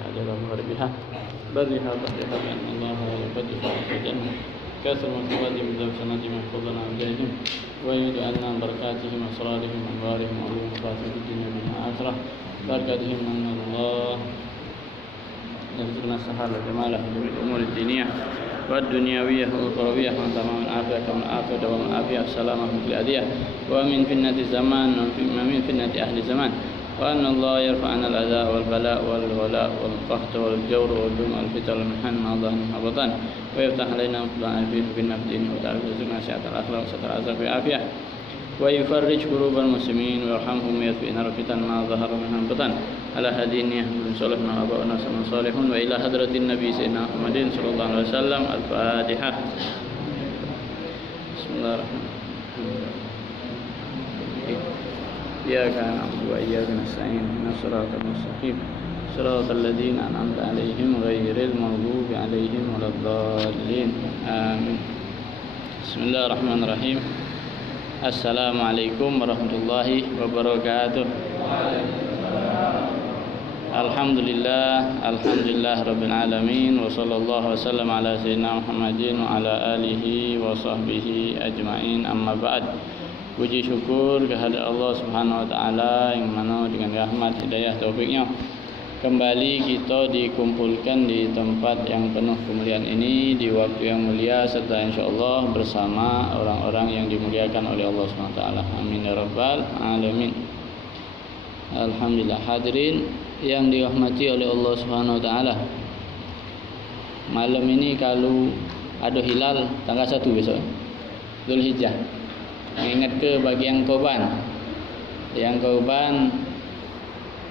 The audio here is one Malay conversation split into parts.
أجل مغربها برها بحرها بأن الله يقدس الجنة كثر من فوائد من ذوق سنة من فضلنا عليهم ويريد أن بركاتهم أسرارهم أنوارهم علوم فاتح الدنيا والآخرة بركاتهم أن الله يرزقنا السهالة جماله من الأمور الدينية والدنيوية والأخروية وتمام العافية كما العافية دوام العافية السلامة في الأذية ومن فتنة الزمان ومن فتنة أهل الزمان وأن الله يرفع عنا الأذى والبلاء والغلاء والقحط والجور والظلم والفتن والمحن ما ظهر منها بطن ويفتح علينا في الدين وتعالى رزقنا سعة الأخلاق وستر العذاب في عافية ويفرج قلوب المسلمين ويرحمهم ويطفئ نار الفتن ما ظهر منها بطن على هذه النية من صالحنا وآباؤنا سمن صالحون وإلى حضرة النبي سيدنا محمد صلى الله عليه وسلم الفاتحة. بسم الله الرحمن الرحيم. إياك نعبد وإياك نستعين اهدنا الصراط المستقيم صراط الذين أنعمت عليهم غير المغضوب عليهم ولا الضالين آمين. بسم الله الرحمن الرحيم. Assalamualaikum warahmatullahi wabarakatuh. Alhamdulillah rabbil alamin wa sallallahu wasallam ala sayyidina Muhammadin wa ala alihi wa sahbihi ajmain, amma ba'd. Puji syukur kehadirat Allah Subhanahu wa taala yang mana dengan rahmat hidayah taufiknya kembali kita dikumpulkan di tempat yang penuh kemuliaan ini di waktu yang mulia serta insyaallah bersama orang-orang yang dimuliakan oleh Allah Subhanahu wa taala. Amin ya rabbal alamin. Alhamdulillah, hadirin yang dirahmati oleh Allah Subhanahu wa taala. Malam ini kalau ada hilal tanggal 1 besok Zulhijjah. Ingat ke bagi yang korban? Yang korban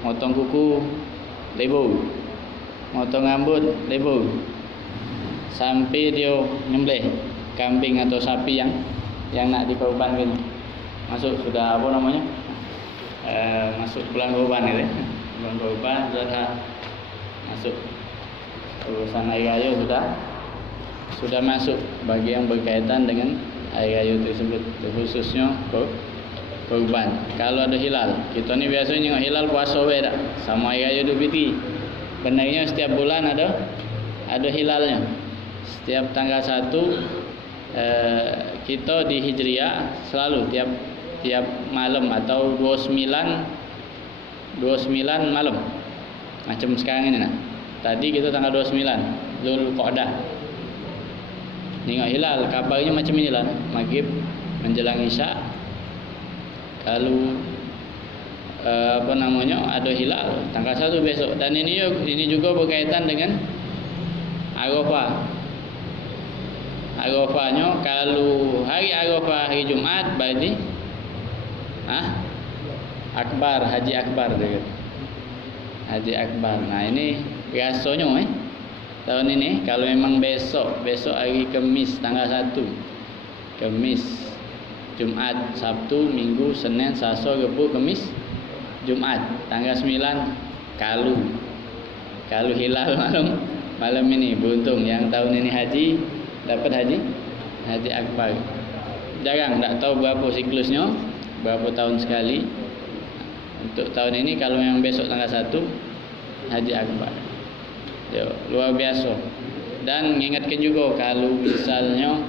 motong kuku ribu, motong rambut ribu, sampai dia nyembelih kambing atau sapi yang nak dikorbankan, masuk sudah apa namanya, masuk bulan korban itu, bulan korban sudah masuk urusan hari raya, sudah masuk bagi yang berkaitan dengan hari raya tersebut, khususnya korban. Kalau ada hilal, kita ni biasanya hilal puasa we tak? Sama hari raya Idul Fitri. Benarnya setiap bulan ada hilalnya. Setiap tanggal 1 kita di Hijriah selalu tiap malam atau 29 malam. Macam sekarang ini nah. Tadi kita tanggal 29 Zulqa'dah. Tengok hilal, kabarnya macam inilah. Maghrib menjelang Isya. Kalau ada hilal tanggal 1 besok, dan ini juga berkaitan dengan Arafah. Arafahnya kalau hari Arafah hari Jumaat berarti akbar, haji akbar dia. Haji akbar. Nah, ini rasanya tahun ini kalau memang besok hari Kamis tanggal 1. Kamis, Jumaat, Sabtu, Minggu, Senin, Selasa, Rabu, Kamis, Jumaat. Tanggal 9 kalau hilal malam ini beruntung yang tahun ini haji dapat haji akbar. Jarang, tak tahu berapa siklusnya, berapa tahun sekali. Untuk tahun ini kalau memang besok tanggal 1 haji akbar. Yo, luar biasa. Dan mengingatkan juga kalau misalnya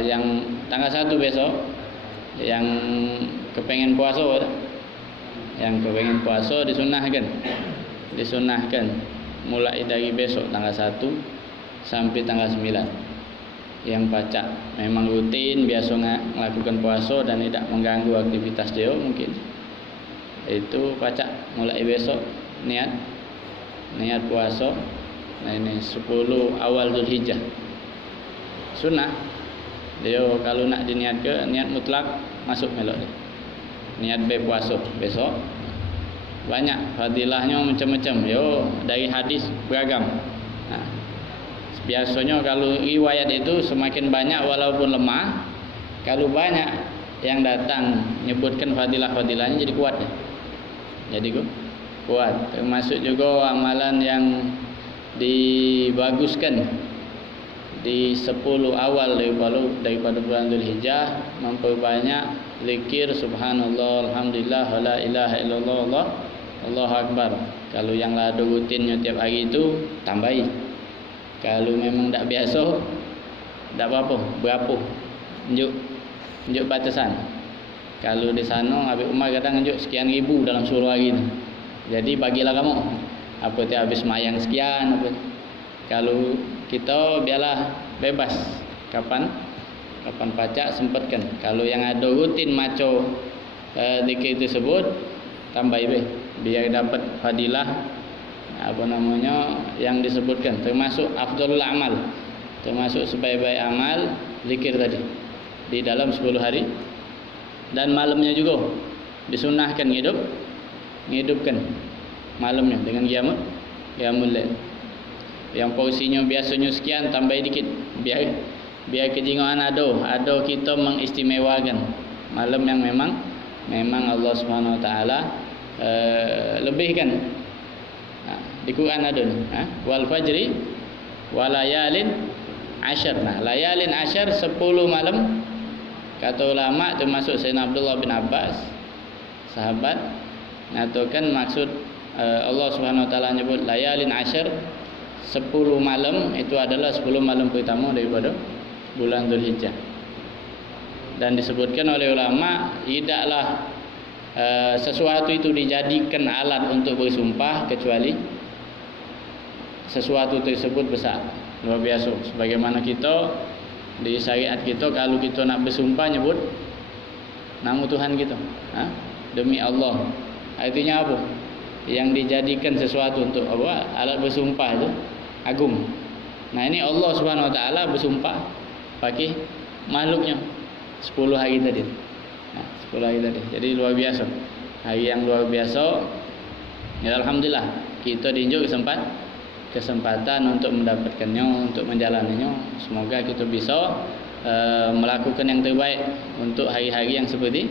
yang tanggal 1 besok yang kepengen puasa, disunahkan mulai dari besok tanggal 1 sampai tanggal 9. Yang pacak memang rutin biasa melakukan puasa dan tidak mengganggu aktivitas dia, mungkin itu pacak mulai besok niat puasa. Nah, ini 10 awal Zulhijjah. Sunnah dia kalau nak diniat ke niat mutlak masuk melok dia. Niat puasa besok banyak fadilahnya macam-macam. Dari hadis beragam. Nah, biasanya kalau riwayat itu semakin banyak walaupun lemah, kalau banyak yang datang menyebutkan fadilah-fadilahnya jadi kuat. Jadi kuat. Termasuk juga amalan yang dibaguskan di 10 awal daripada bulan Zulhijjah, memperbanyak zikir subhanallah, alhamdulillah, la ilaha illallah, Allahu akbar. Kalau yang lado rutinnya tiap hari itu tambahi. Kalau memang tak biasa, tak apa-apa, berapa unjuk batasan. Kalau di sana Habib Umar kadang unjuk sekian ribu dalam 10 hari tu. Jadi bagilah kamu. Apa tu habis mayang sekian apa. Kalau kita biarlah bebas. Kapan pacak sempatkan. Kalau yang ada rutin maco zikir tersebut tambah biar dapat fadilah yang disebutkan, termasuk afdalul amal, termasuk sebaik-baik amal zikir tadi di dalam 10 hari. Dan malamnya juga disunahkan ngidupkan malamnya dengan qiyamul lail. Yang porsinya biasanya sekian tambah dikit biar kejingaan ada kita mengistimewakan malam yang memang Allah Subhanahu wa taala lebihkan. Di Quran ada wal fajri walayalin asyar. Nah, layalin asyar 10 malam kata ulama termasuk Sayyidina Abdullah bin Abbas sahabat ngatakan maksud Allah Subhanahu wa taala nyebut layalin asyar 10 malam itu adalah 10 malam pertama daripada bulan Dzulhijjah. Dan disebutkan oleh ulama tidaklah sesuatu itu dijadikan alat untuk bersumpah kecuali sesuatu tersebut besar, luar biasa. Sebagaimana kita di syariat kita kalau kita nak bersumpah nyebut nama Tuhan kita, demi Allah. Artinya apa? Yang dijadikan sesuatu untuk apa? Alat bersumpah itu agung. Nah, ini Allah Subhanahu wa taala bersumpah pakai makhluknya 10 hari tadi. 10 hari tadi. Jadi luar biasa. Hari yang luar biasa. Ya, alhamdulillah kita diunjuk kesempatan untuk mendapatkannya, untuk menjalaninya. Semoga kita bisa melakukan yang terbaik untuk hari-hari yang seperti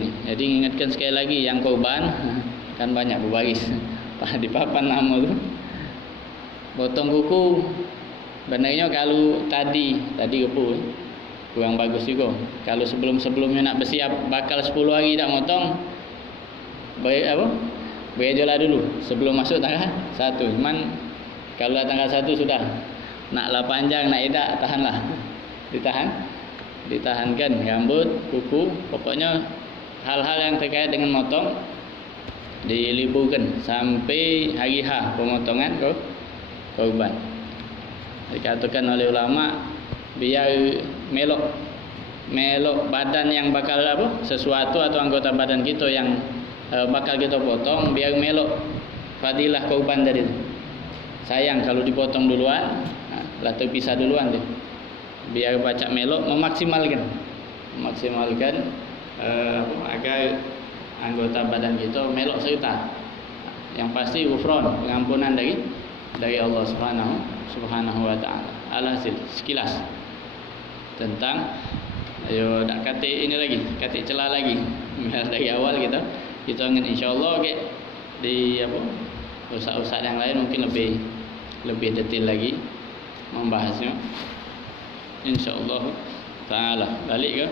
ini. Jadi ingatkan sekali lagi yang korban kan banyak berbaris di papan nama tu. Potong kuku benarnya kalau tadi kepu kurang bagus juga. Kalau sebelumnya nak bersiap bakal 10 hari tak motong, berjalan dulu sebelum masuk tanggal 1. Cuman kalau tanggal 1 sudah naklah panjang nak edak, tahanlah. Ditahankan rambut, kuku, pokoknya hal-hal yang terkait dengan motong diliburkan sampai hari H pemotongan korban. Dikatakan oleh ulama biar melok badan yang bakal sesuatu atau anggota badan kita yang bakal kita potong, biar melok fadilah korban tadi. Sayang kalau dipotong duluan, lah terpisah duluan tu. Biar baca melok memaksimalkan agar anggota badan kita melok serta. Yang pasti ghufran, pengampunan dari Allah Subhanahu wa taala. Alhasil sekilas tentang nak katik ini lagi, katik celah lagi. Dari awal kita ingin insyaallah di ustaz-ustaz yang lain mungkin lebih detail lagi membahasnya insyaallah taala. Balik ke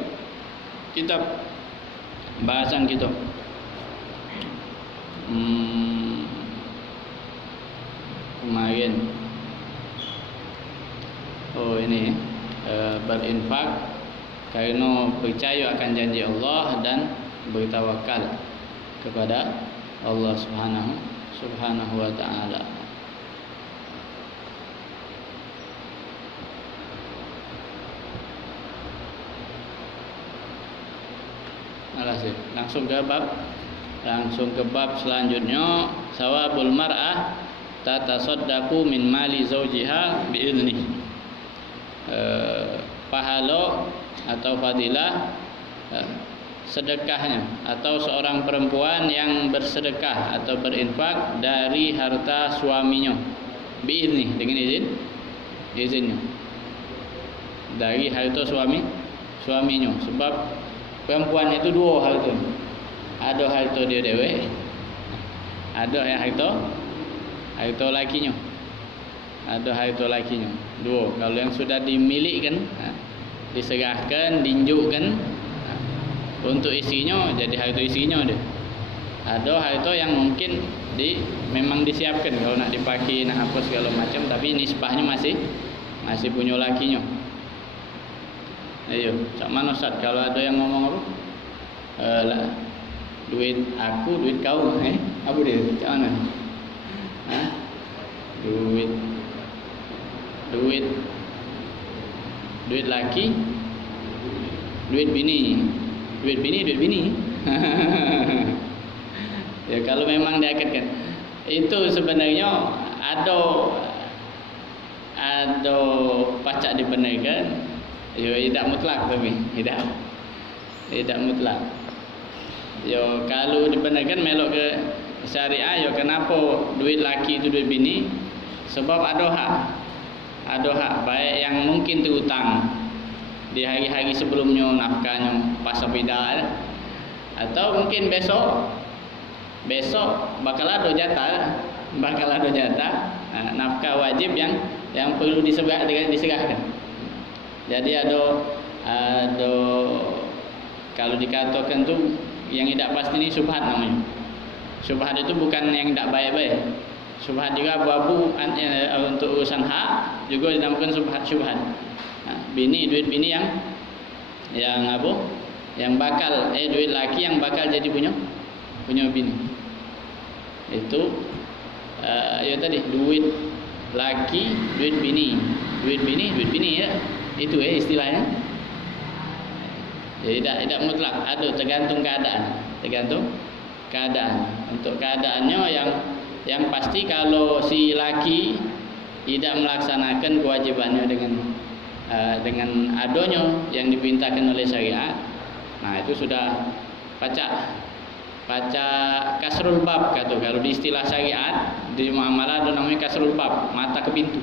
kitab bahasan kita. Kemarin ini berinfak karena percaya akan janji Allah dan bertawakal kepada Allah Subhanahu wa taala. Langsung ke bab selanjutnya, sawabul mar'ah tatasaddaqu min mali zawjiha biidznih. Pahala atau fadilah sedekahnya atau seorang perempuan yang bersedekah atau berinfak dari harta suaminya biidznih, dengan izinnya dari harta suaminya. Sebab perempuan itu dua harta. Ada harta dia dewe, ada yang harta lakinya. Ada harta lakinya. Dua. Kalau yang sudah dimilikkan, diserahkan, diinjukkan untuk isinya, jadi harta isinya dia. Ada harta yang mungkin memang disiapkan kalau nak dipakai, nak apa segala macam, tapi nisbahnya masih punya lakinya. Ayo, cak mana Ustaz kalau ada yang ngomong apa? Duit aku, duit kau, apa dia? Cak mana? Duit laki, duit bini. Ya kalau memang diakatkan itu sebenarnya ada pacak dibenarkan, ya tidak mutlak, tapi tidak mutlak. Ya kalau dibenarkan melok ke syariah, ya kenapa duit laki itu duit bini? Sebab ada hak baik yang mungkin terhutang di hari-hari sebelumnya, nafkahnya pas pindah, atau mungkin besok bakal ada jatah, nafkah wajib yang perlu diserahkan. Jadi ada kalau dikatakan tu yang tidak pasti ini syubhat namanya. Syubhat itu bukan yang tidak baik-baik. Syubhat juga abu-abu untuk urusan hak juga dinamakan syubhat. Duit bini yang apa? Yang bakal duit laki yang bakal jadi punya bini. Itu ya tadi duit laki, duit bini ya. Itu istilahnya. Jadi tidak mutlak, ada tergantung keadaan. Untuk keadaannya yang pasti kalau si laki tidak melaksanakan kewajibannya dengan adanya yang dipintakan oleh syariat, nah itu sudah pacak kasrul bab, kata kalau di istilah syariat di muamalah ada namanya kasrul bab, mata ke pintu.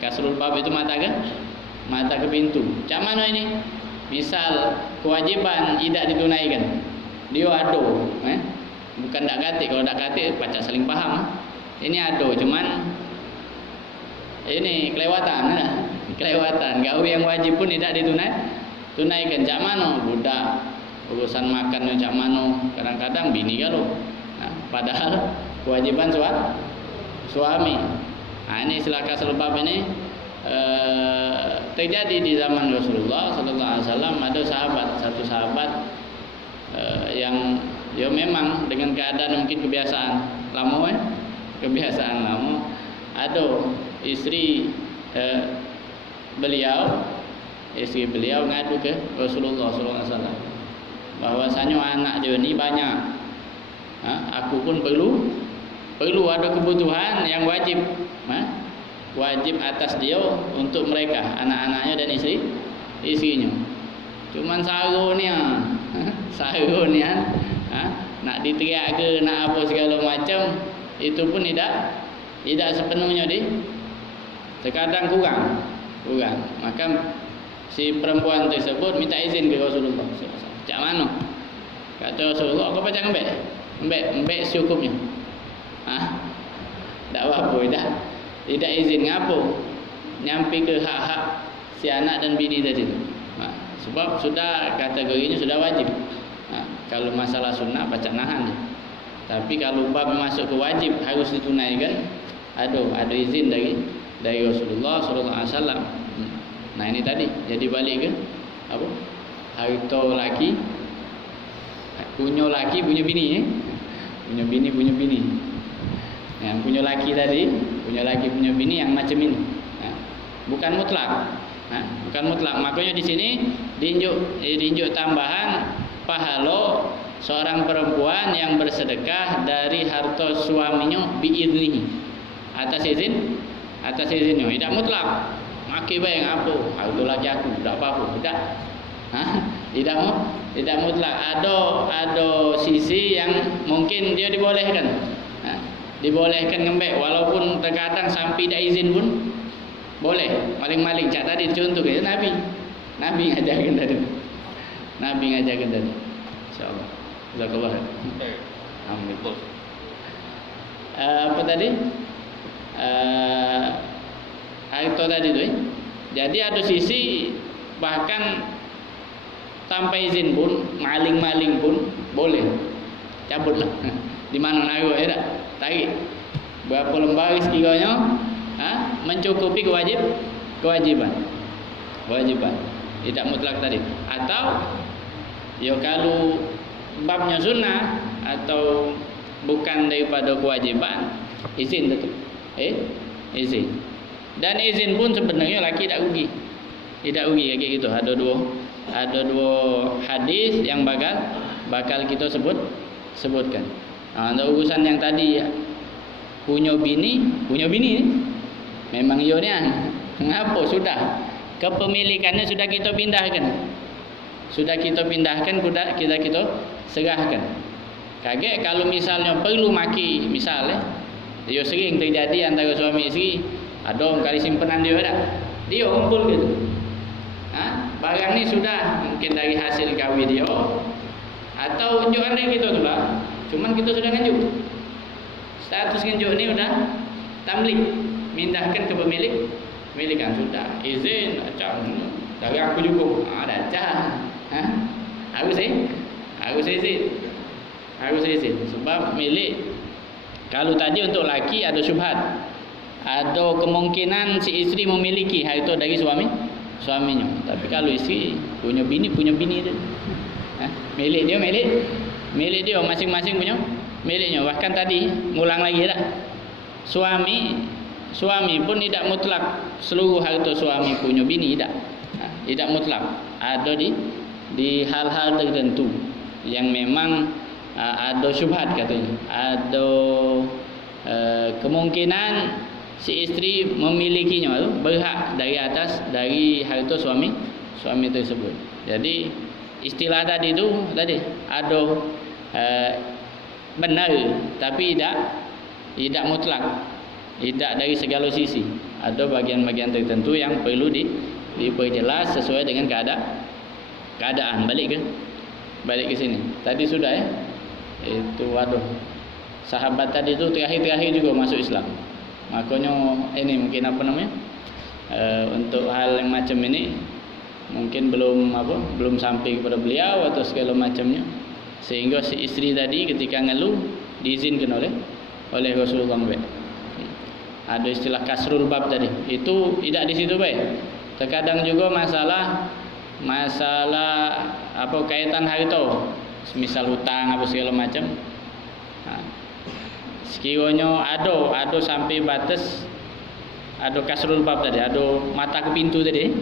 Kasrul bab itu mata ke pintu. Macam mana ini? Misal kewajiban tidak ditunaikan, dia ado, bukan tak kate. Kalau tak kate pacak saling paham. Ini ado, cuman ini kelewatan. Gawe yang wajib pun tidak ditunaikan. Cak mano budak urusan makan cak mano, kadang-kadang bini kalau. Padahal kewajiban suami. Ini istilah kasrul bab ini terjadi di zaman Rasulullah sallallahu alaihi wasallam. Ada satu sahabat yang ya memang dengan keadaan mungkin kebiasaan lama, ada istri beliau ngadu ke Rasulullah sallallahu alaihi wasallam bahwasanya anak dia ni banyak, aku pun perlu ada kebutuhan yang wajib atas dia untuk mereka, anak-anaknya dan istrinya. Cuman sarunnya nak diteriak ke nak apa segala macam, itu pun tidak sepenuhnya terkadang kurang. Maka si perempuan tersebut minta izin ke Rasulullah. Cak mana? Kata Rasulullah, kau pacak embek secukupnya. Tak apa, tidak izin ngapo nyampi ke hak-hak si anak dan bini tadi. Sebab sudah kategorinya sudah wajib. Kalau masalah sunnah pacak nahan. Tapi kalau bab masuk ke wajib harus ditunaikan, ada izin dari Rasulullah sallallahu alaihi wasallam. Nah ini tadi jadi balik ke apa? Harta laki punya bini, punya bini. Yang punya laki punya bini yang macam ini. Bukan mutlak. Makanya di sini diinjuk tambahan pahala seorang perempuan yang bersedekah dari harta suaminya biidnihi, atas izinnya. Tidak mutlak. Maki baik apa? Harta laki aku, tidak apa-apa. Tidak mutlak. Ada sisi yang mungkin dia dibolehkan ngembek, walaupun terkadang sampai tidak izin pun boleh. Maling-maling cak tadi contoh ke Nabi ngajarkan tadi. Insyaallah. Jazakallah. Alhamdulillah. Apa tadi? Harta tadi tu. Jadi ada sisi bahkan tanpa izin pun, maling-maling pun boleh. cabutlah. Di mana naruh ya tak? Tarik. Berapa lembar sekiranya mencukupi kewajiban. Tidak mutlak tadi. Atau ya kalau babnya sunnah atau bukan daripada kewajiban, izin tetap. Izin. Dan izin pun sebenarnya laki tidak rugi. Tidak rugi kayak gitu. Ada dua hadis yang bakal kita sebutkan. Untuk urusan yang tadi ya, punya bini memang ionya ngapa sudah kepemilikannya sudah kita pindahkan. Kita serahkan. Kaget kalau misalnya perlu maki, misalnya dia sering terjadi antara suami isteri, ada orang kali simpanan dia ada, dia kumpul gitu. Barang ni sudah mungkin dari hasil kawin dia atau unjukan dari kita tu lah. Cuman kita sudah nganjuk. Status nganjuk ni sudah tamlik, mindahkan ke pemilikan sudah. Izin macam dari aku juga. Ada cah. Harus izin. Sebab milik. Kalau tadi untuk laki ada syubhat. Ada kemungkinan si isteri memiliki hal itu dari suaminya. Tapi kalau isteri punya bini dia. Milik dia masing-masing punya miliknya. Bahkan tadi ngulang lagi tak? Suami pun tidak mutlak seluruh harta suami punya bini tidak. Tidak mutlak. Ada di hal-hal tertentu yang memang ada syubhat katanya. Ada kemungkinan si isteri memilikinya, berhak dari harta suami tersebut. Jadi istilah tadi ada benar tapi tidak mutlak, tidak dari segala sisi. Ada bagian-bagian tertentu yang perlu diperjelas sesuai dengan keadaan. Balik ke sini. Tadi sudah ya. Itu sahabat tadi itu terakhir juga masuk Islam. Makanya ini mungkin untuk hal yang macam ini mungkin belum sampai kepada beliau atau segala macamnya, sehingga si istri tadi ketika ngeluh diizinkan oleh Rasulullah. Ada istilah kasrul bab tadi, itu tidak di situ baik. Terkadang juga masalah kaitan harta, misal hutang apa segala macam. Sekiranya ada sampai batas, ada kasrul bab tadi, ada mata ke pintu tadi,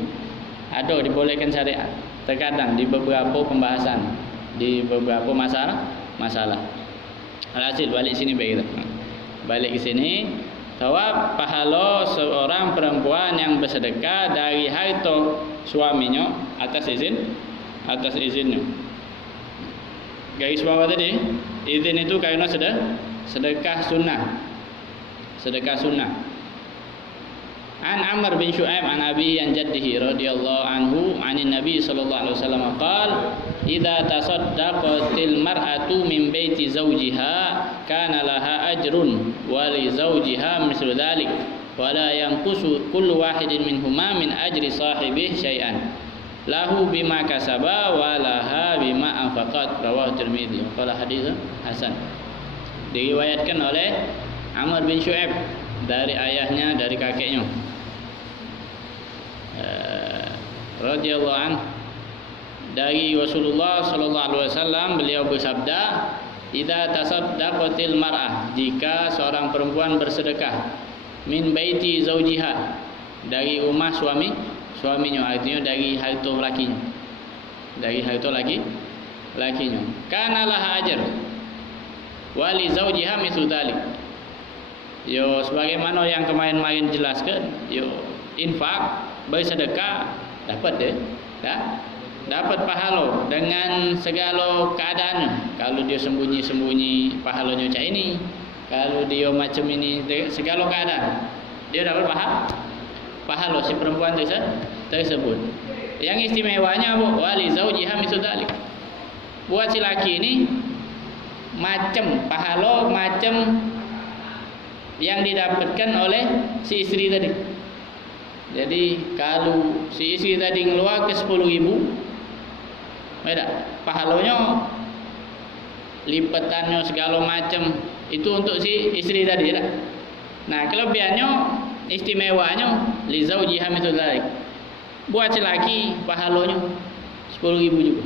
ada dibolehkan syariat. Terkadang di beberapa pembahasan, di beberapa masalah. Alhasil balik sini baik kita. Balik ke sini, thawab pahala seorang perempuan yang bersedekah dari harta suaminya atas izinnya. Garis bawah tadi, izin itu karena sedekah sunnah. An Amr bin Shu'aib an Abi an Jaddihi radhiyallahu anhu anin Nabi sallallahu alaihi wasallam qala idza tasaddaqatil mar'atu min baiti zawjiha kana laha ajrun wa li zawjiha mislu dzalik wa la yanqusu kullu wahidin minhuma min ajri sahibihi syai'an lahu bima kasaba wa laha bima anfaqat. Rawahu Tirmidzi. Qala hadits hasan. Diriwayatkan oleh Amr bin Shu'aib dari ayahnya, dari kakeknya, radhiyallahu anhu, dari Rasulullah sallallahu alaihi wasallam, beliau bersabda, idza tasaddaqatil mar'ah, jika seorang perempuan bersedekah, min baiti zaujiha, dari rumah suaminya, artinya dari harta lakinya, kana laha ajr wali zaujiha mislu dzalik. Yo sebagaimana yang kemarin jelaskan, yo infak, bersedekah dapat dapat pahala dengan segala keadaan. Kalau dia sembunyi pahalanya macam ini, kalau dia macam ini, segala keadaan dia dapat pahala si perempuan tersebut. Yang istimewanya wali zaujiha mislu dzalik. Buat si laki ini pahala macam yang didapatkan oleh si istri tadi. Jadi kalau si istri tadi ngeluar ke 10.000, beda pahalanya 5 lipatannya segala macam itu untuk si istri tadi tak? Nah, kelebihannya istimewanya li zaujiha mithlu dzalik. Buat si laki pahalanya 10.000 juga.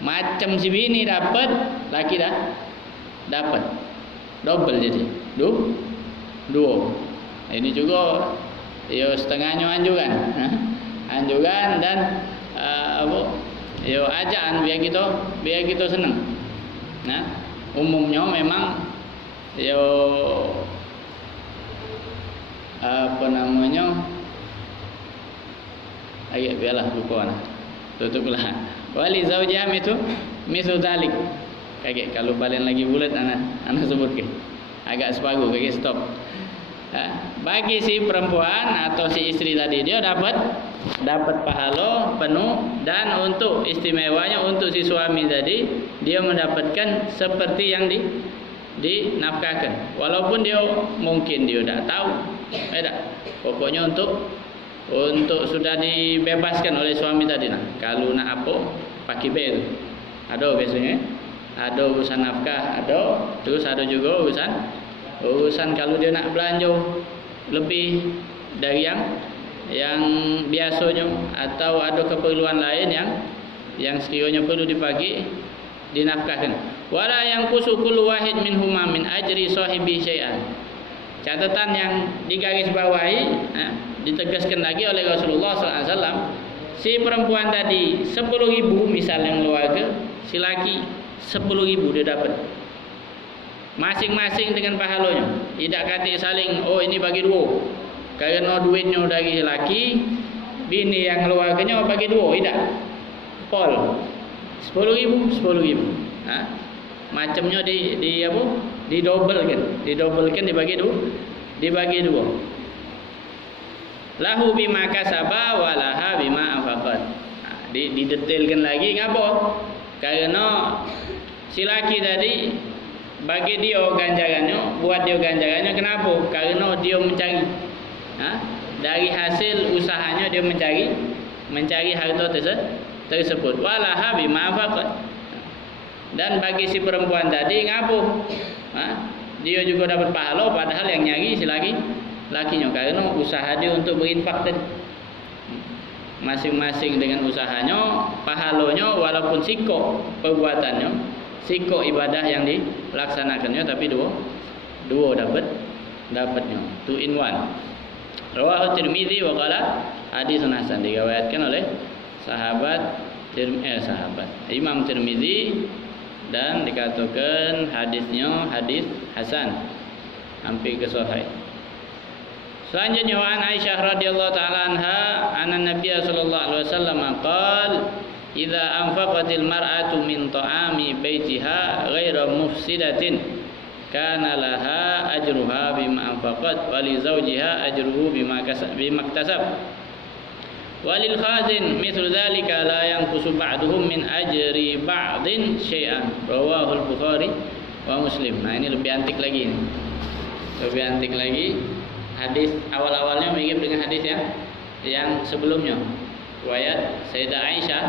Macam si bini dapat, laki dah dapat. Double jadi. Dua. Ini juga yo setengahnya anjuran. Anjuran dan yo ajaan biar kita senang. Nah, umumnya memang yo agak biarlah lupa nah. Tutuplah. Wali zaujiha mithlu dzalik. Kaget kalau balen lagi bulat anak sebut ke. Agak separuh kaget stop. Bagi si perempuan atau si istri tadi dia dapat pahala penuh, dan untuk istimewanya untuk si suami tadi dia mendapatkan seperti yang dinafkahkan, walaupun dia mungkin dia tak tahu, pokoknya untuk sudah dibebaskan oleh suami tadi. Nah, kalau nak apa pakai bel ada biasanya, ada urusan nafkah, terus ada juga urusan kalau dia nak belanja lebih dari yang biasanya, atau ada keperluan lain yang sekiranya perlu dibagi dinafkahkan. Wala yang kusukul wahid minhuma min ajri sahibi syai'an. Catatan yang digarisbawahi, ditegaskan lagi oleh Rasulullah SAW, si perempuan tadi 10.000 misalnya keluarga, si laki 10.000 dia dapat. Masing-masing dengan pahalanya. Tidak kata saling, oh ini bagi dua. Karena duitnya dari laki, bini yang keluarganya bagi dua. Tidak. Pol. 10.000. Macamnya didobelkan. Didobelkan dibagi dua. Lahu bima kasaba wa laha bima anfaqat. Didetailkan lagi ngapa? Karena si laki tadi bagi dia ganjarannya, buat dia ganjarannya kenapa? Karena dia mencari dari hasil usahanya dia mencari harta tersebut. Walaha bima anfaqat. Dan bagi si perempuan tadi ngapa? Dia juga dapat pahala padahal yang nyari si lakinya, karena usaha dia untuk berinfak tadi. Masing-masing dengan usahanya, pahalanya walaupun sikok perbuatannya, sikok ibadah yang dilaksanakannya, tapi dua dapatnya. 2 in 1. Rawahu Tirmidzi wa qala haditsun hasan, diriwayatkan oleh sahabat Imam Tirmidzi dan dikatakan hadisnya hadis hasan, hampir ke sahih. Selanjutnya an Aisyah radhiyallahu taala anha anna Nabiy sallallahu alaihi wasallam qala idza anfaqatil mar'atu min ta'ami baitiha ghaira mufsidatin kana laha ajruha bima anfaqat wa li zawjiha ajruhu bima iktasab walil khazin mithlu dzalika la yanqusu ba'duhum min ajri ba'din syai'an. Rawahu al-Bukhari wa Muslim. Nah, ini lebih antik lagi. Lebih antik lagi. Hadis awal-awalnya mirip dengan hadis yang sebelumnya. Riwayat Sayyidah Aisyah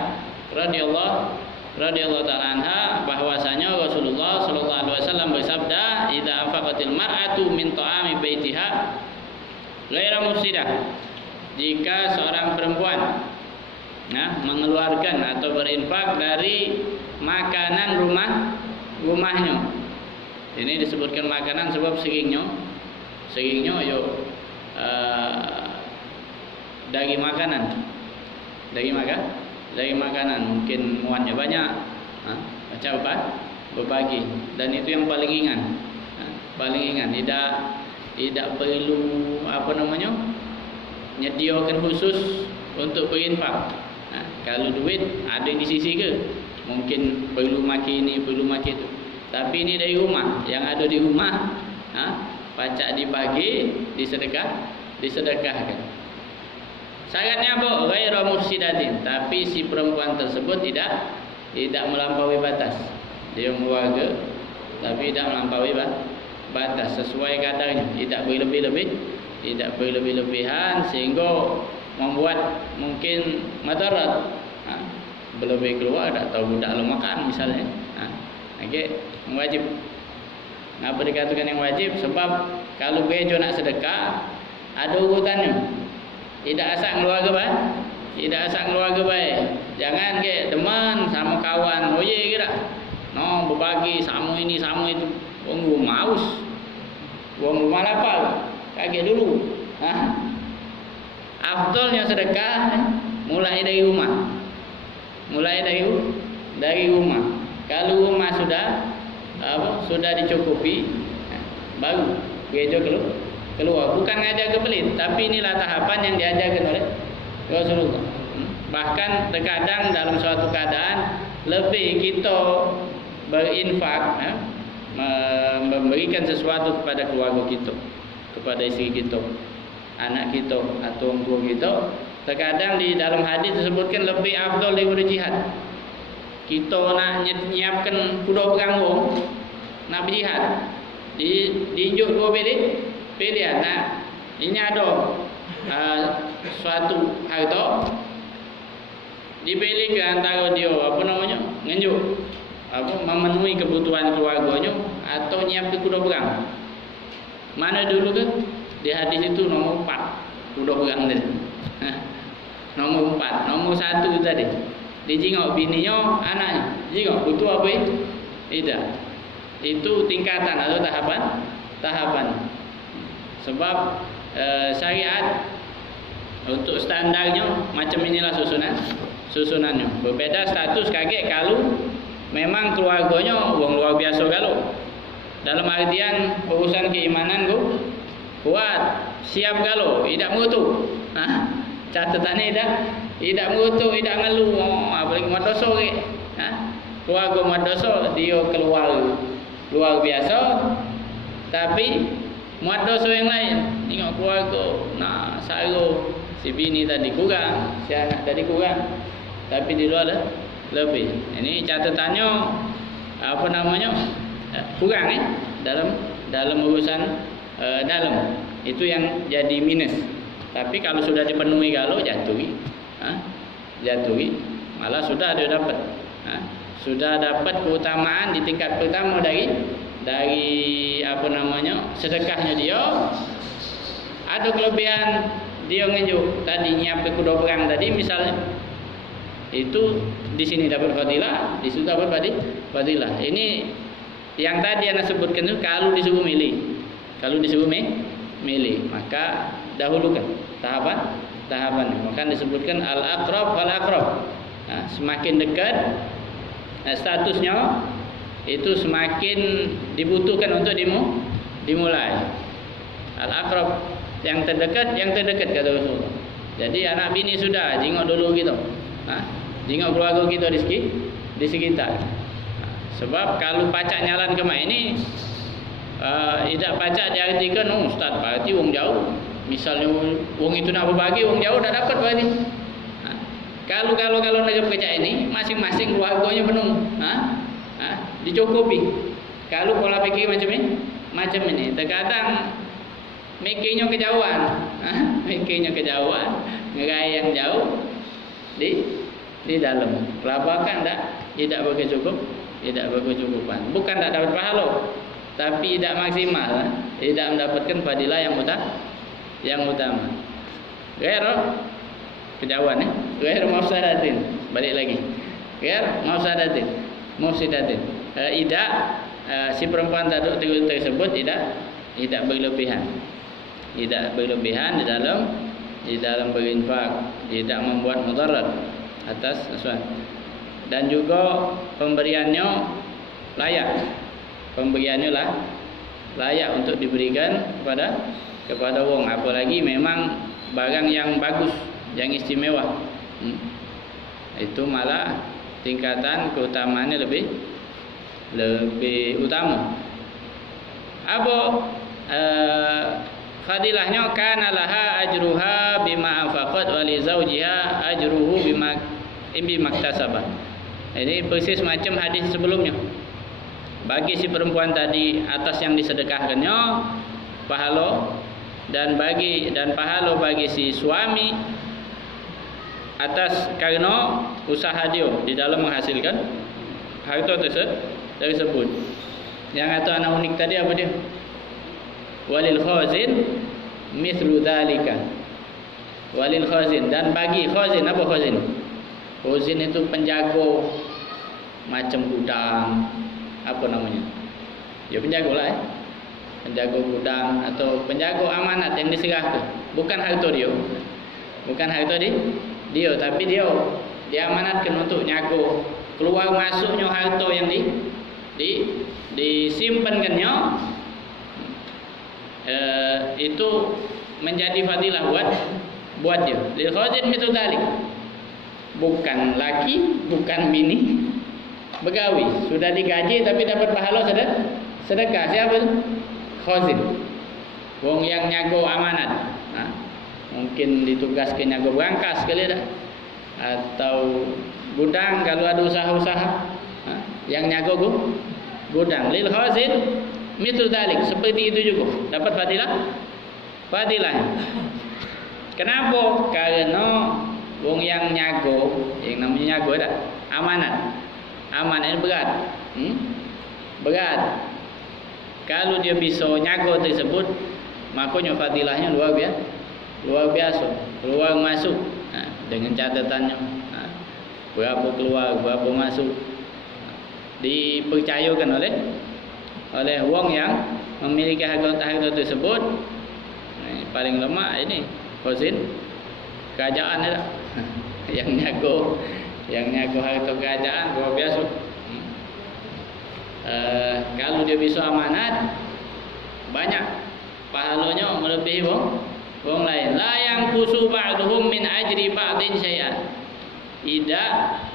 radhiyallahu taala anha bahwasanya Rasulullah sallallahu alaihi wasallam bersabda, "Idza anfaqatil mar'atu min ta'ami baitiha ghaira mufsidah." Jika seorang perempuan mengeluarkan atau berinfak dari makanan rumahnya. Ini disebutkan makanan sebab seringnya dari makanan mungkin muatnya banyak, macam apa berbagi, dan itu yang paling ringan, tidak perlu nyediakan khusus untuk berinfak. Kalau duit ada yang di sisi ke, mungkin perlu maki ini, perlu maki itu. Tapi ini dari rumah, yang ada di rumah, pacak dibagi, disedekahkan. Syaratnya apa? Ghairu mufsidatin, tapi si perempuan tersebut tidak melampaui batas. Dia keluarga, tapi tidak melampaui batas, sesuai kadarnya, tidak berlebih-lebihan sehingga membuat mungkin madarat. Berlebih keluar, tak tahu budak lo makan misalnya. Okey, wajib. Ngapa dikatakan yang wajib? Sebab kalau bejo nak sedekah ada urutannya. Tidak asal keluarga baik. Tidak asal keluarga baik. Jangan ke teman sama kawan, oye ke tak? No, berbagi sama ini sama itu. Wong rumah haus. Wong rumah lapar. Kaget dulu. Afdalnya sedekah mulai dari rumah. Mulai dari rumah. Kalau rumah sudah dicukupi, baru gereja keluar. Bukan ngajak ke pelit, tapi inilah tahapan yang diajarkan oleh Rasulullah. Bahkan terkadang dalam suatu keadaan lebih kita berinfak, memberikan sesuatu kepada keluarga kita, kepada isteri kita, anak kita atau orang tua kita. Terkadang di dalam hadis disebutkan lebih afdal daripada jihad. Kita nak nyiapkan kuda perang nak berjihad, diinjuk dua pilihan. Nak ini ada suatu harta dipilih ke antara dia ngenjuk memenuhi kebutuhan keluarganya atau nyiap ke kuda perang. Mana dulu kan di hadis itu nomor 4 kuda perang tadi. Nomor 4, nomor 1 tadi dijingok bininya, anaknya. Jingok butuh apa itu? Tidak. Itu tingkatan atau tahapan. Sebab syariat untuk standarnya macam inilah susunannya. Berbeda status kaget kalau memang keluarganya orang luar biasa kalau. Dalam artian urusan keimanan kuat, siap kalau, tidak mutu. Catatannya tidak mutu, tidak ngeluh. Apalagi madrasah ke. Keluarga madrasah dia keluar luar biasa, tapi madrasah yang lain tengok keluarga nak saro, si bini tadi kurang, si anak tadi kurang, tapi di luar lebih. Ini catatannya kurang dalam urusan dalam. Itu yang jadi minus. Tapi kalau sudah dipenuhi kalau jatuhi, malah sudah dia dapat. Sudah dapat keutamaan di tingkat pertama dari sedekahnya dia. Ada kelebihan dia ngejuk tadi nyiap ke kuda perang tadi misalnya. Itu di sini dapat fadilah, di situ dapat fadilah. Ini yang tadi Anda sebutkan itu kalau disuruh milih. Kalau disuruh milih, maka dahulukan tahapan. Maka disebutkan al-aqrab fal-aqrab. Semakin dekat statusnya itu semakin dibutuhkan untuk dimulai. Al-aqrab yang terdekat kata Rasulullah. Jadi anak bini sudah jingok dulu gitu. Jingok keluarga kita di sekitar. Sebab kalau pacak nyalan ke mak ini tidak pacak diartikan ustaz berarti wong jauh. Misalnya wong itu nak berbagi wong jauh dah dapat berarti. Kalau negara kerja ini masing-masing keluarganya penuh, dicukupi. Kalau pola pikir macam ini, terkadang mikirnya kejauhan, ngerai yang jauh di dalam. Kelabakan tidak berkecukupan. Bukan tak dapat pahala, tapi tidak maksimal, tidak mendapatkan fadilah yang utama. Gairah kejauhan gair mafsadatin, balik lagi gair mafsadatin, si perempuan tersebut tidak berlebihan di dalam berinfak, tidak membuat mudarat atas sesuatu, dan juga pemberiannya layak untuk diberikan kepada wong, apalagi memang barang yang bagus, yang istimewa. Itu malah tingkatan keutamaannya lebih utama. Apa fadilahnya? Kana laha ajruha bima anfaqat wa li zawjiha ajruhu bima maktasabah. Ini persis macam hadis sebelumnya. Bagi si perempuan tadi atas yang disedekahkannya pahala, dan pahala bagi si suami atas karena usaha dia di dalam menghasilkan harta tersebut. Yang atau anak unik tadi apa dia? Walil khazin mithlu dzalika. Walil khazin, dan bagi khazin, apa khazin? Khazin itu penjaga macam gudang, apa namanya? Ya penjaga lah, penjaga gudang atau penjaga amanat yang diserahkan. Bukan harta dia, bukan harta dia, tapi dia amanatkan untuk nyago keluar masuknya harta yang disimpankannya. Itu menjadi fadilah buat dia. Lil khazin mithlu dzalik. Bukan laki, bukan bini, begawi, sudah digaji tapi dapat pahala sedekah. Siapa itu? Khazin. Wong yang nyago amanat. Nah, mungkin ditugaskan nyago berangkas kali dah. Atau gudang kalau ada usaha-usaha. Nah, yang nyago gudang. Lil khazin mithlu dzalik, seperti itu juga dapat fadilah. Kenapa? Karena wong yang nyago, yang namanya nyago dah, amanat ini berat. Kalau dia bisa nyago tersebut, makanya fadilahnya luar biasa, keluar masuk. Nah, dengan catatannya, nah, berapa keluar, berapa masuk, dipercayakan oleh wong yang memiliki harta tersebut. Nah, paling lemah ini khazin kerajaan ya. yang nyago harta kerajaan luar biasa. Kalau dia bisa amanat, banyak pahalanya melebihi wong lain. La yang kusu ba'duhum min ajri ba'din syai'an. Tidak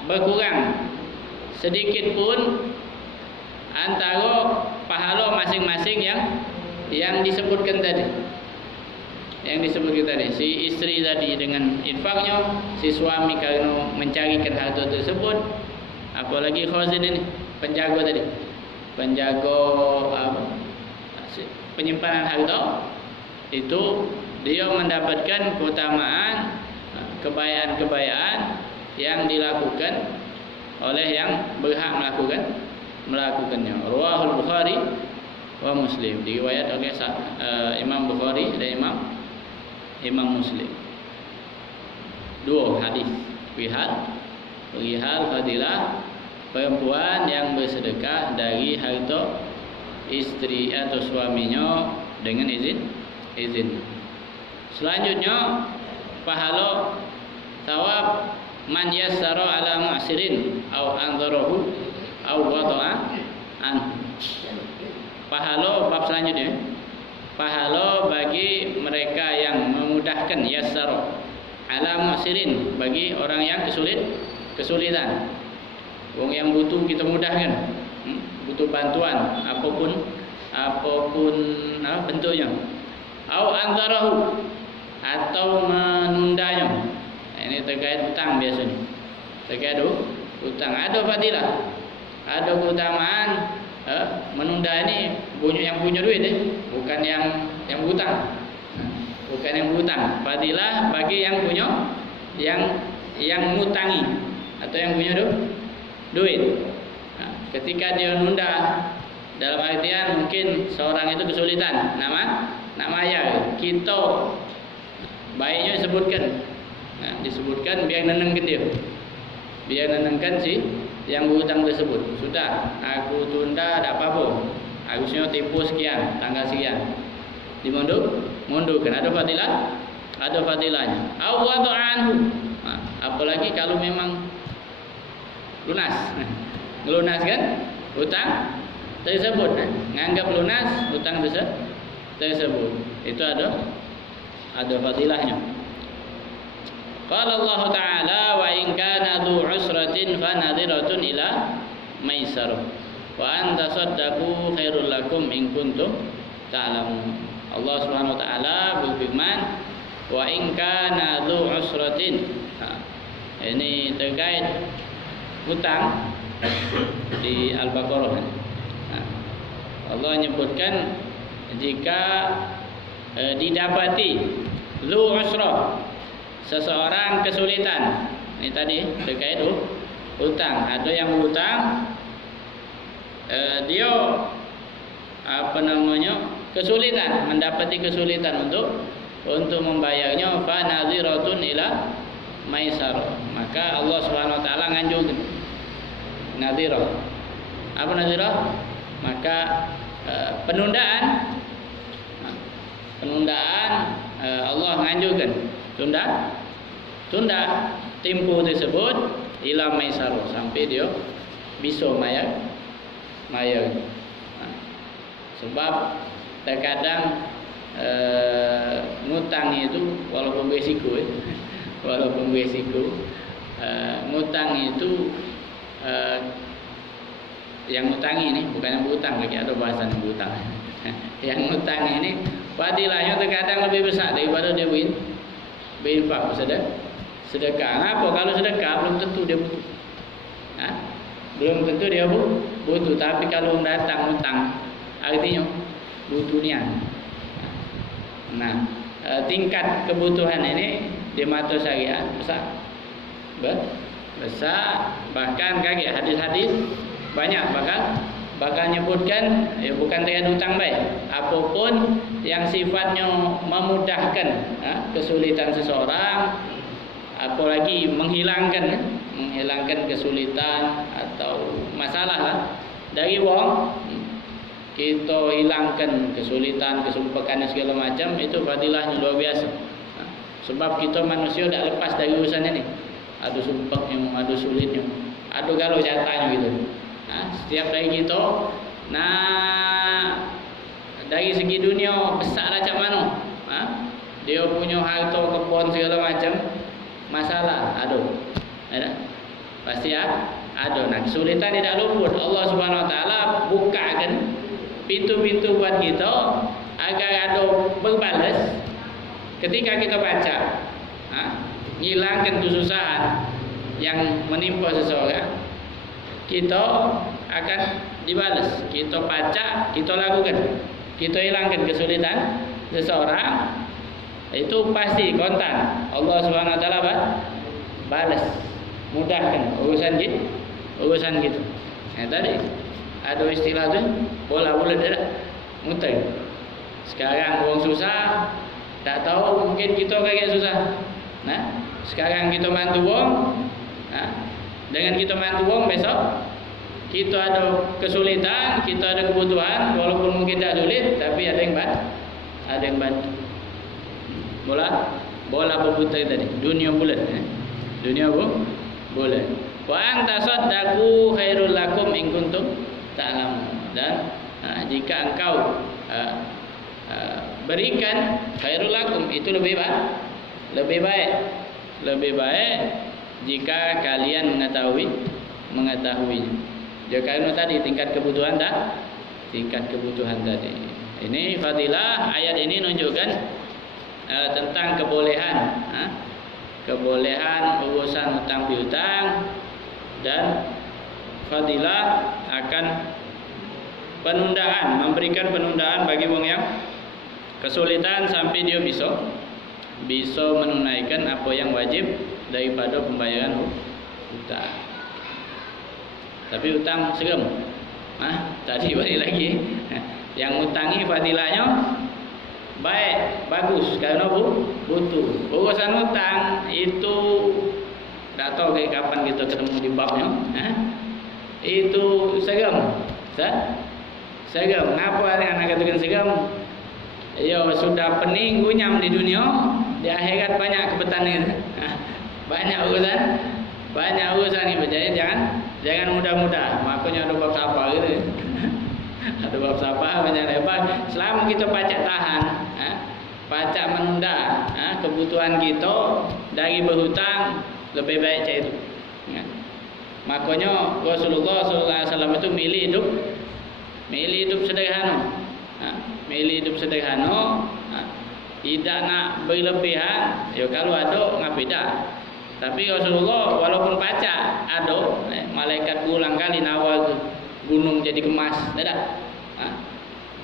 berkurang sedikit pun antara pahala masing-masing yang disebutkan tadi. Si istri tadi dengan infaknya, si suami karena mencarikan harta tersebut, apalagi khazin ini, penjaga tadi, penyimpanan harta, itu dia mendapatkan keutamaan, kebaikan yang dilakukan oleh yang berhak melakukannya. Rawahul Bukhari wa Muslim, diriwayat oleh Imam Bukhari dan Imam Muslim. Dua hadis perihal fadilah perempuan yang bersedekah dari harta istri atau suaminya dengan izin. Selanjutnya pahala thawab man yassara ala mu'sirin au anzarahu au wada'a an. Pahala bab selanjutnya, pahala bagi mereka yang memudahkan, yassara ala mu'sirin, bagi orang yang kesulitan. Wong yang butuh kita mudahkan, butuh bantuan apapun bentuknya. Au anzarahu, atau menundanya. Ini terkait hutang biasanya. Terkait hutang ada fadilah, ada keutamaan. Menunda ini yang punya duit, bukan yang hutang. Bukan yang hutang. Fadilah bagi yang punya, yang ngutangi atau yang punya duit. Nah, ketika dia nunda, dalam artian mungkin seorang itu kesulitan, nama ya kita baiknya disebutkan biar nenengkan dia, biar nenengkan si yang berhutang tersebut. Sudah, aku tunda, tak apa-apa, harusnya tempoh sekian, tanggal sekian, dimundurkan. Ada fadilahnya. Awad'anhu. Nah, apalagi kalau memang lunaskan hutang tersebut, nganggap lunas hutang tersebut, itu ada fadilahnya. Qala Allah Ta'ala wa in kana dhu usratin fa nadhiratun ila maisarah wa an tasaddaqu khairul lakum in kuntum ta'lamun. Allah Subhanahu wa taala berfirman wa in kana dhu usratin. Nah, ini terkait hutang di Al-Baqarah. Nah, Allah menyebutkan jika didapati dhu usrah, seseorang kesulitan. Ini tadi terkait hutang. Ada yang berhutang dia kesulitan, mendapati kesulitan untuk membayarnya, fa nadhiratun ila maisar, maka Allah Subhanahu wa taala nganjurkan nadhirah. Apa nadhirah? Maka penundaan Allah nganjurkan tunda tempoh tersebut ila maisar, sampai dia bisa mayar. Sebab terkadang ngutang itu walaupun berisiko, ngutang itu yang ngutangi ini bukan yang berutang lagi, ada bahasa yang berutang. Yang ngutang ini fadilahnya terkadang lebih besar daripada dia berinfak, sedekah. Apa? Kalau sedekah belum tentu dia butuh. Belum tentu dia butuh, tapi kalau datang ngutang artinya butuh niat. Nah, tingkat kebutuhan ini di mata syariat besar, bahkan kaget hadis-hadis banyak bakal nyebutkan bukan terkait hutang baik, apapun yang sifatnya memudahkan kesulitan seseorang, apalagi menghilangkan kesulitan atau masalah lah dari wong, kita hilangkan kesulitan, kesumpakan segala macam, itu fadilahnya luar biasa. Sebab kita manusia tidak lepas dari urusan ini. Ada sumpahnya, ada sulitnya, ada galau jatahnya gitu. Setiap dari kita, dari segi dunia besar macam mana, dia punya harta, kebun segala macam, masalah ada. Pasti ada. Nah, kesulitan tidak luput. Allah Subhanahu wa taala bukakan pintu-pintu buat kita agar ada berbalas ketika kita baca, hilangkan kesusahan yang menimpa seseorang, kita akan dibalas. Kita baca, kita lakukan, kita hilangkan kesulitan seseorang, itu pasti kontan Allah Subhanahu wa taala balas, mudahkan urusan gitu. Tadi ada istilah tu, bola bulat dah muter. Sekarang orang susah, tak tahu mungkin kita kaget susah. Sekarang kita bantu orang, dengan kita bantu orang, besok kita ada kesulitan, kita ada kebutuhan, walaupun mungkin tak sulit, tapi ada yang bantu. Bola berputar tadi, dunia bulat. Dunia bulat. Wa antasaddaqu khairul lakum in kuntum ta'lamun. Dan jika engkau berikan khairul lakum, itu lebih baik jika kalian mengetahuinya. Jika tadi tingkat kebutuhan tadi. Ini fadilah ayat ini menunjukkan tentang kebolehan urusan hutang piutang, dan fadilah akan penundaan, memberikan penundaan bagi orang yang kesulitan sampai dia bisa menunaikan apa yang wajib daripada pembayaran hutang. Tapi hutang serem. Tadi balik lagi. Yang hutangi fadilahnya baik, bagus, karena butuh. Urusan hutang itu tak tahu kapan kita ketemu di babnya. Itu serem. Serem. Kenapa anak katakan serem? Ya, sudah pening gunyam di dunia, di akhirat banyak kebetulan. Banyak urusan ini. Jadi jangan mudah-mudah. Makanya ada bab sabar gitu. Ada bab sabar banyak lebar. Selama kita pacak tahan, pacak menunda kebutuhan kita dari berhutang, lebih baik cak itu. Makanya Rasulullah SAW itu milih hidup sederhana. Tidak nak berlebihan. Ya kalau ada ngapain dah. Tapi Rasulullah walaupun baca ada malaikat berulang kali nawal gunung jadi kemas, tidak?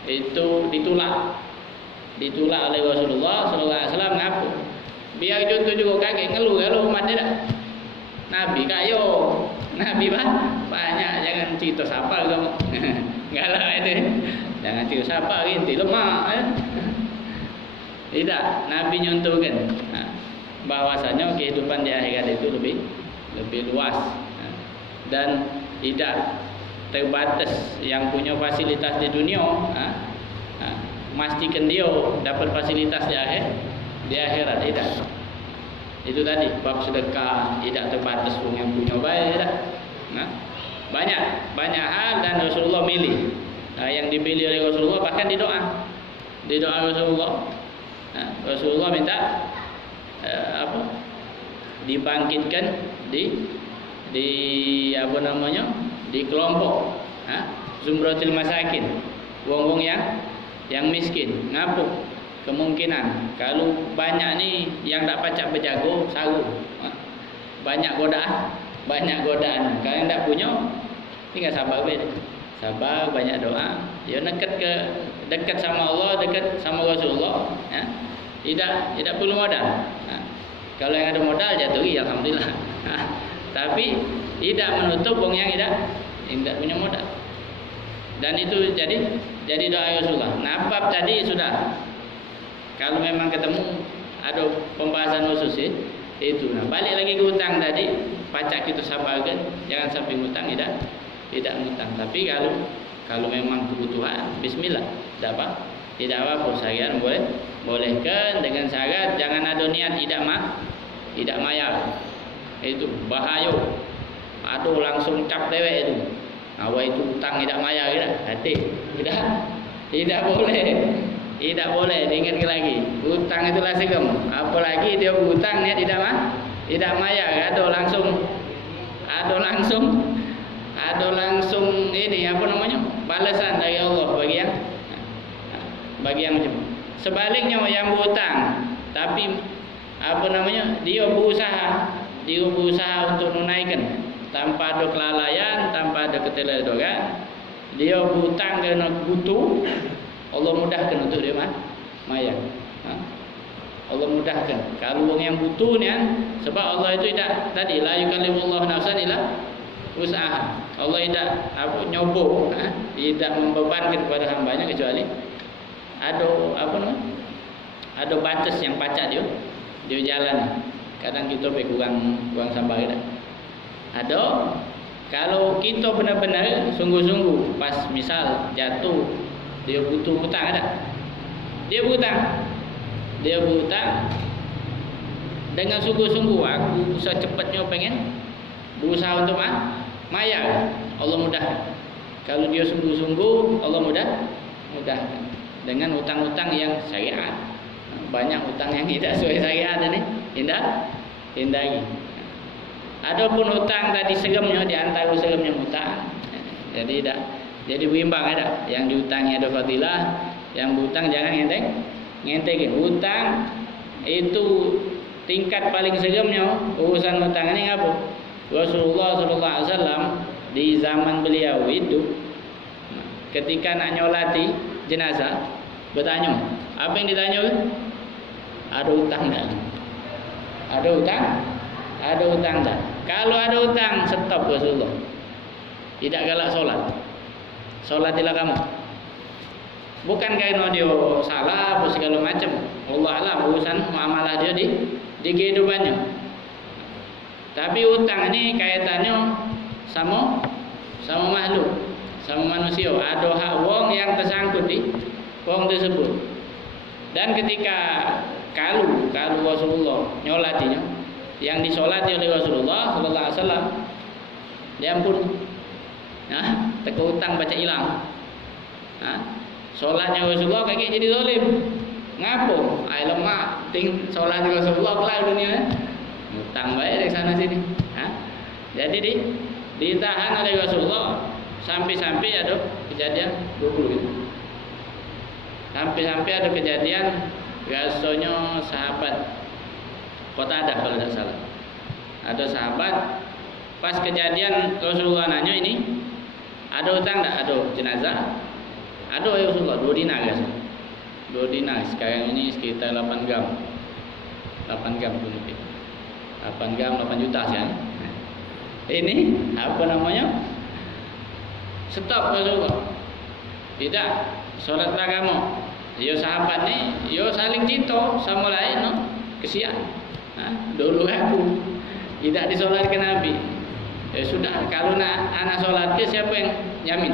Itu ditolak oleh Rasulullah SAW. Ngapu? Biar contoh juga kaget ngeluh umat tidak. Nabi kayo, Nabi banyak, jangan cerita siapa kamu. Galak itu. Jangan cerita siapa inti lemak Tidak, Nabi nyontohkan bahwasanya kehidupan di akhirat itu lebih luas dan tidak terbatas. Yang punya fasilitas di dunia memastikan dia dapat fasilitas di akhirat. Tidak. Itu tadi bab sedekah tidak terbatas pun yang punya baik. Tidak. Banyak hal dan Rasulullah milih. Yang dipilih oleh Rasulullah bahkan di doa Rasulullah. Rasulullah minta dibangkitkan di kelompok zumratul masakin, wong-wong yang miskin. Ngapuk kemungkinan kalau banyak nih yang tak pacak berjago saru, banyak godaan. Kalau yang tak punya tinggal sabar, banyak doa, ya dekat sama Allah, dekat sama Rasulullah, ya. Tidak perlu modal. Kalau yang ada modal jatuhi, alhamdulillah. Tapi tidak menutup wong yang tidak punya modal. Dan itu jadi doa Rasulullah. Bab tadi sudah. Kalau memang ketemu ada pembahasan khusus itu. Balik lagi ke hutang tadi, pacak itu sabarkan, jangan sampai hutang tidak ngutang. Tapi kalau memang kebutuhan, bismillah, tidak apa-apa. Syariat bolehkan dengan syarat jangan ada niat tidak mayar. Itu bahaya. Aduh langsung cap dewek itu. Awak itu hutang tidak mayar hati. Tidak boleh. Tidak boleh, diingat lagi. Hutang itulah segem. Apalagi dia hutang niat tidak mayar. Ada langsung ini balasan dari Allah bagi yang macam. Sebaliknya yang berhutang tapi dia berusaha untuk menunaikan tanpa ada kelalaian, tanpa ada keteledoran. Dia berhutang kerana butuh, Allah mudahkan untuk dia mayar. Allah mudahkan. Kalau orang yang butuh ni sebab Allah itu tidak tadi la yukallifullahu nafsan illa usaha. Allah tidak nyobok, tidak membebankan kepada hambanya kecuali ada batas yang pacak dia jalan. Kadang kita kurang sabar dah. Ada kalau kita benar-benar sungguh-sungguh pas misal jatuh dia butuh hutang ada. Dia berhutang dengan sungguh-sungguh, aku secepatnya pengen berusaha untuk mayar. Allah mudah. Kalau dia sungguh-sungguh, Allah mudahkan dengan hutang-hutang yang syariat. Banyak hutang yang tidak sesuai syariat ini hindari. Adapun hutang tadi segemnya di antara segemnya hutang. Jadi berimbang ada. Yang dihutangi ada fadilah, yang berhutang jangan ngentekin. Hutang itu tingkat paling segemnya urusan hutang ini apa? Rasulullah SAW di zaman beliau itu ketika nak nyolati jenazah bertanya, apa yang ditanya? Ada hutang tak? Ada hutang tak? Kalau ada hutang, stop Rasulullah. Tidak galak solatilah kamu. Bukan kerana dia salah atau segala macam. Allah alam urusan muamalah dia di kehidupannya. Tapi hutang ini kaitannya sama makhluk, sama manusia. Ada hak wong yang tersangkut di wong tersebut. Dan ketika kalau Rasulullah nyolatinya, yang disolati oleh Rasulullah sallallahu alaihi wasallam, dia pun teka hutang baca hilang. Solatnya Rasulullah kaki jadi zalim. Ngapo? Ai lemak ting solat Rasulullah kelar dunia. Hutang baik dari sana sini. Jadi ditahan oleh Rasulullah sampai ada kejadian 20 gitu. Sampai ada kejadian rasanya sahabat Qatadah kalau tidak salah. Ada sahabat pas kejadian Rasulullah nanya ini, ada hutang tak? Ada jenazah? Ada ya Rasulullah, 2 dinar guys. 2 dinar sekarang ini sekitar 8 gram. 8 gram pun lebih. 8 gram 8 juta sekarang. Ini apa namanya? Stop Rasulullah. Tidak, solat lah kamu. Yo sahabat ni, yo saling cinta sama lain, no? Kesian. Dulu aku tidak disolatkan Nabi. Ya sudah, kalau nak anak solat ke siapa yang jamin?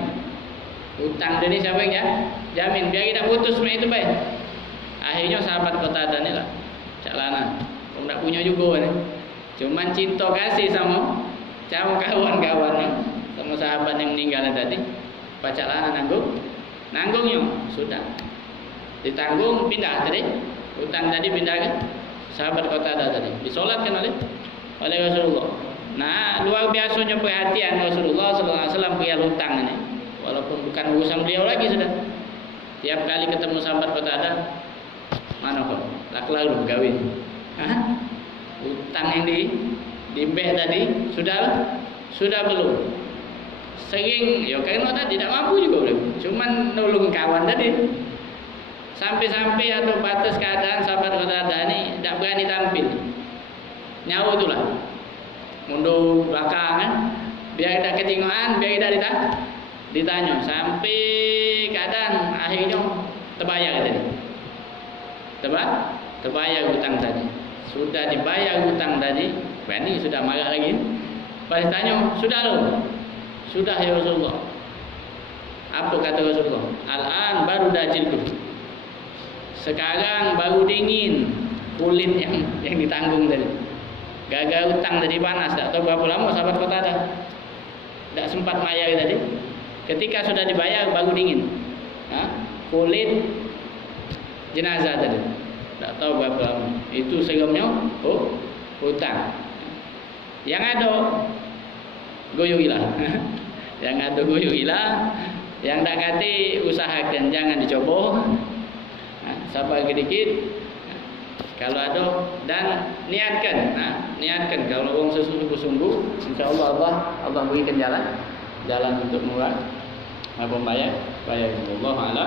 Hutang dia ni siapa yang jamin? Biar kita putus semua itu baik. Akhirnya sahabat Qatadah ni lah, cak lana. Orang tak punya juga ni. Cuman cinta kasih sama kawan-kawan, sama sahabat yang meninggal tadi. Pacak lana nanggungnya sudah ditanggung, pindah tadi. Hutang tadi pindah ke sahabat Qatadah tadi. Disolatkan oleh Rasulullah. Nah, luar biasanya perhatian Rasulullah SAW perihal hutang ini. Walaupun bukan urusan beliau lagi sudah. Tiap kali ketemu sahabat Qatadah, mana kok? Laku-laku kawin. Hutang yang dimbeh tadi sudah belum? Sering, ya karena tidak mampu juga belum. Cuman nolong kawan tadi. Sampai-sampai ada batas keadaan sahabat Qatadah ini tidak berani tampil. Nyawa itulah. Mundur belakang kan, biar kita ketinggalan, biar kita ditanya sampai keadaan akhirnya terbayar tadi. Terbayar hutang tadi. Sudah dibayar hutang tadi, berani sudah marah lagi. Pas tanya, sudah loh. Sudah ya Rasulullah. Apa kata Rasulullah? Al-an baru dajil tu. Sekarang baru dingin kulit yang ditanggung tadi. Gagal hutang tadi panas, tak tahu berapa lama sahabat Qatadah. Tak sempat bayar tadi. Ketika sudah dibayar baru dingin. Kulit jenazah tadi. Tak tahu berapa lama. Itu segamnya hutang. Yang ada goyoilah. Yang ada goyoilah. Yang tak kati usahakan jangan dicoba. Sabar sedikit. Kalau ada dan niatkan, niatkan kalau orang sesungguh-sungguh, insya-Allah Allah berikan jalan untuk murah bayar Allah ala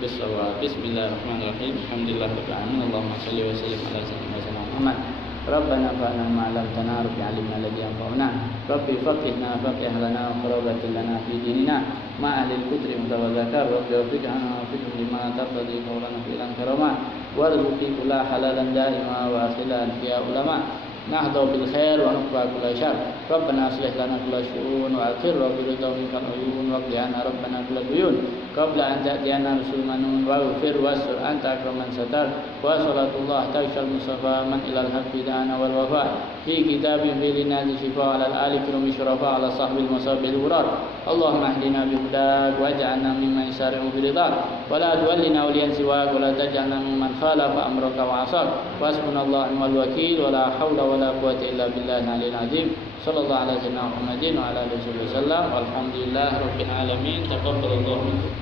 bisawab. Bismillahirrahmanirrahim. Alhamdulillahirabbil alamin. Allahumma shalli wa sallim ala sayyidina Muhammad. Rabbana fa'alna ma 'allamtana rabbi 'allimna alladhi yanfa'una. Rabbi faqihna faqih lana wa qurratin lana fi dinina ma ahlil qudri mutawazzakar wa fiqhana wa fiqh lima taqdi qawlana filan karama warzuqi kula halalan daima wa asilan ya ulama nahdu bil khair wa nuqba kulla syarr. Rabbana aslih lana kulla syu'un wa akhir wa bil tawfiqil uyun wa qiyana rabbana kulla duyun qabla an ta'tiyana rusulmanun wa ghfir wasur anta akraman satar wa salatullah ta'ishal mustafa man ilal haqqi dana wal wafa fi kitabin fi linazi shifa ala al alif wa mishrafa ala sahbil masabil urar. Allahumma ahdina bi hudak waj'alna mimman yasari'u bi ridak wa la tuwallina waliyan siwak wa la taj'alna mimman khalafa amraka wa asar. Wasbunallahu ni'mal wakeel wa la haula wa la quwwata illa billahil aliyyil azim. Sallallahu alaihi wa sallam Muhammadin wa ala alihi wasallam. Walhamdulillah rabbil alamin. Taqabbalallahu minkum.